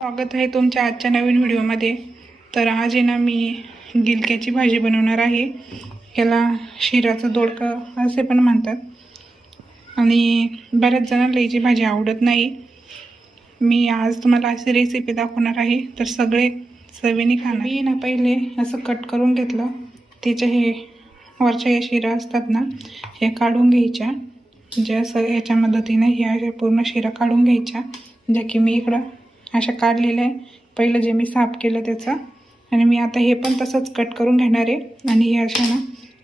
स्वागत आहे तुमच्या आजच्या नवीन व्हिडिओमध्ये. तर आज आहे ना मी गिलक्याची भाजी बनवणार आहे. याला शिराचं दोडकं असे पण म्हणतात. आणि बऱ्याच जणांना याची भाजी आवडत नाही. मी आज तुम्हाला अशी रेसिपी दाखवणार आहे. तर सगळे चवीने खाणार. मी ना पहिले असं कट करून घेतलं. त्याच्या हे वरच्या या शिरा असतात ना हे काढून घ्यायच्या. ज्या असं याच्या मदतीने ह्या पूर्ण शिरा काढून घ्यायच्या ज्या की मी इकडं अशा काढलेल्या आहे पहिलं जे मी साफ केलं त्याचं. आणि मी आता हे पण तसंच कट करून घेणार आहे. आणि हे अशा ना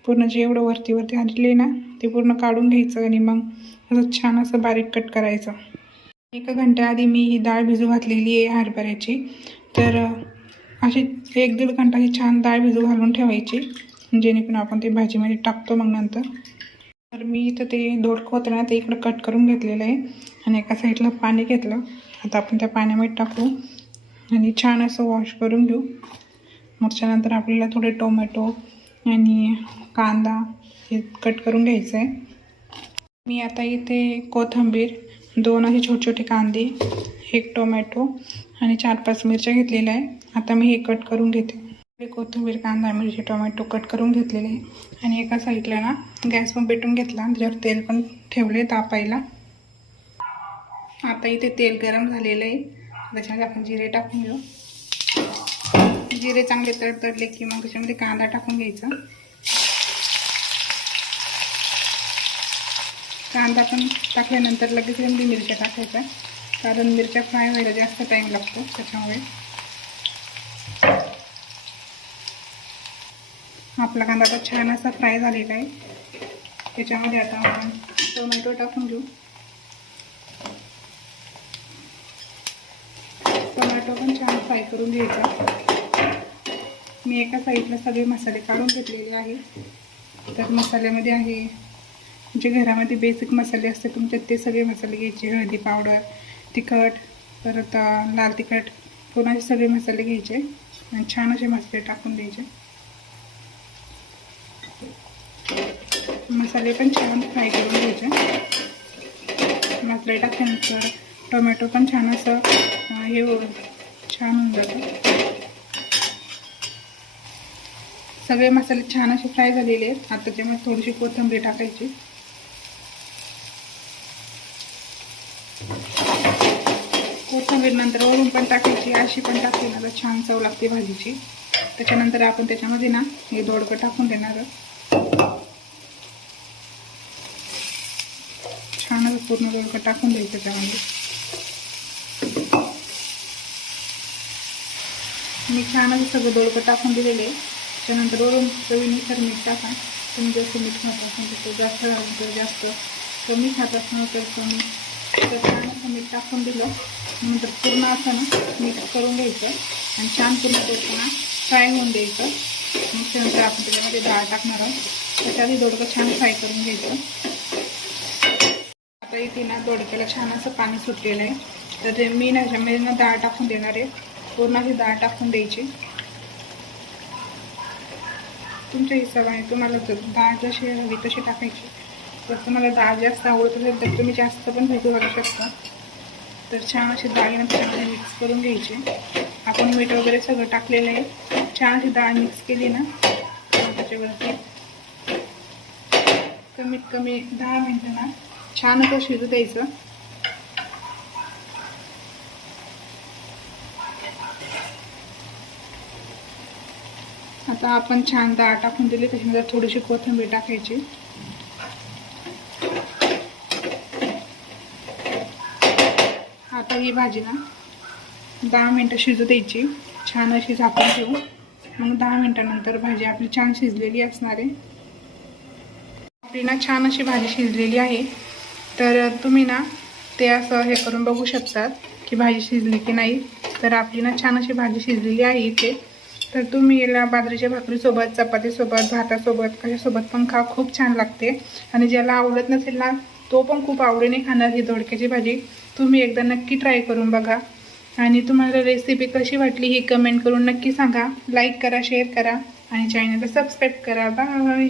पूर्ण जे एवढं वरती वरती आलेले ना ते पूर्ण काढून घ्यायचं आणि मग असं छान असं बारीक कट करायचं. एका घंट्याआधी मी ही डाळ भिजू घातलेली आहे हरभऱ्याची. तर अशी एक दीड घंटा ही छान डाळ भिजू घालून ठेवायची. जेणेकरून आपण ते भाजीमध्ये टाकतो मग नंतर. तर मी इथं ते दोडकं होतं ना ते इकडं कट करून घेतलेलं आहे. आणि एका साईडला पाणी घेतलं. आता आपण त्या पाण्यामध्ये टाकू. आणि छान असं वॉश करून घेऊ. मग आपल्याला थोडे टोमॅटो आणि कांदा हे कट करून घ्यायचं आहे. मी आता इथे कोथिंबीर दोन असे छोटे छोटे कांदे एक टोमॅटो आणि चार पाच मिरच्या घेतलेल्या आहे. आता मी हे कट करून घेते. कोथिंबीर कांदा मिरची टोमॅटो कट करून घेतलेले आहे. आणि एका साईडला ना गॅस पण पेटून घेतला. त्याच्यावर तेल पण ठेवले तापायला. आता इथे तेल गरम झालेलं आहे. त्याच्यामध्ये आपण जिरे टाकून घेऊ. जिरे चांगले तडतडले की मग त्याच्यामध्ये कांदा टाकून घ्यायचा. कांदा पण टाकल्यानंतर लगेच मिरच्या टाकायच्या. कारण मिरच्या फ्राय व्हायला जास्त टाईम लागतो त्याच्यामुळे. आपला कांदा आता छान असा फ्राय झालेला आहे. त्याच्यामध्ये आता आपण टोमॅटो टाकून घेऊ. टोमॅटो पण छान फ्राय करून घ्यायचा. मी एका साईडला सगळे मसाले काढून घेतलेले आहे तर मसाल्यामध्ये आहे जे घरामध्ये बेसिक मसाले असते तुमच्यात ते सगळे मसाले घ्यायचे. हळदी पावडर तिखट परत लाल तिखट पुन्हा सगळे मसाले घ्यायचे. आणि छान असे मसाले टाकून द्यायचे. मसाले पण छान फ्राय करून घ्यायचे. मसाले टाकल्यानंतर टोमॅटो पण छान असं हे छान होऊन जातं. सगळे मसाले छान असे फ्राय झालेले आहेत. आता त्याच्यामध्ये थोडीशी कोथिंबीर टाकायची. कोथिंबीर नंतर वरून पण टाकायची. अशी पण टाकली ना तर छान चव लागते भाजीची. त्याच्यानंतर आपण त्याच्यामध्ये ना हे दोडकं टाकून देणार छान असं पूर्ण दोडकं टाकून द्यायचं त्यामध्ये. मी छान असं सगळं दोडकं टाकून दिलेले आहे. त्याच्यानंतर वरून चवीनुसार मीठ टाका. तुम्ही जसं मीठ खात असाल तर जास्त घालून तर जास्त. कमी खात असणार तर कमी तर छान असं मीठ टाकून दिलं. नंतर पूर्ण असं ना मिक्स करून घ्यायचं आणि छान पूर्ण दोडकं फ्राय होऊन द्यायचं. मग त्यानंतर आपण त्याच्यामध्ये डाळ टाकणार आहोत. त्याच्याआधी दोडकं छान फ्राय करून घ्यायचं. आता इथे ना दोडक्याला छान असं पाणी सुटलेलं आहे. तर ते मी ना ह्याच्यामध्ये ना डाळ टाकून देणार आहे. पूर्ण अशी डाळ टाकून द्यायची. तुमच्या हिशोबाने तुम्हाला दाळ डाळ जशी हवी तशी टाकायची. जर तुम्हाला डाळ जास्त आवडत असेल तर तुम्ही जास्त पण भेटू घालू शकता. तर छान अशी डाळीनं छान मिक्स करून घ्यायची. आपण मीठ वगैरे सगळं टाकलेलं आहे. छान अशी डाळ मिक्स केली ना त्याच्यावरती कमीत कमी दहा मिनटं ना छान असं शिजू द्यायचं. आता आपण छान डाळ टाकून दिली त्याच्यामध्ये थोडीशी कोथिंबीर टाकायची. आता ही भाजी ना दहा मिनटं शिजू द्यायची. छान अशी झाकून ठेवू. मग दहा मिनटानंतर भाजी आपली छान शिजलेली असणार आहे. आपली ना छान अशी भाजी शिजलेली आहे. तर तुम्ही ना ते असं हे करून बघू शकतात की भाजी शिजली की नाही. तर आपली ना छान अशी भाजी शिजलेली आहे इथे. तर तुम्ही याला बाजरीच्या भाकरीसोबत चपातीसोबत भातासोबत कशासोबत पण खा खूप छान लागते. आणि ज्याला आवडत नसेल ना तो पण खूप आवडीने खाणार ही दोडक्याची भाजी. तुम्ही एकदा नक्की ट्राय करून बघा. आणि तुम्हाला रेसिपी कशी वाटली ही कमेंट करून नक्की सांगा. लाईक करा शेअर करा. आणि चॅनलला सबस्क्राईब करा. बाय!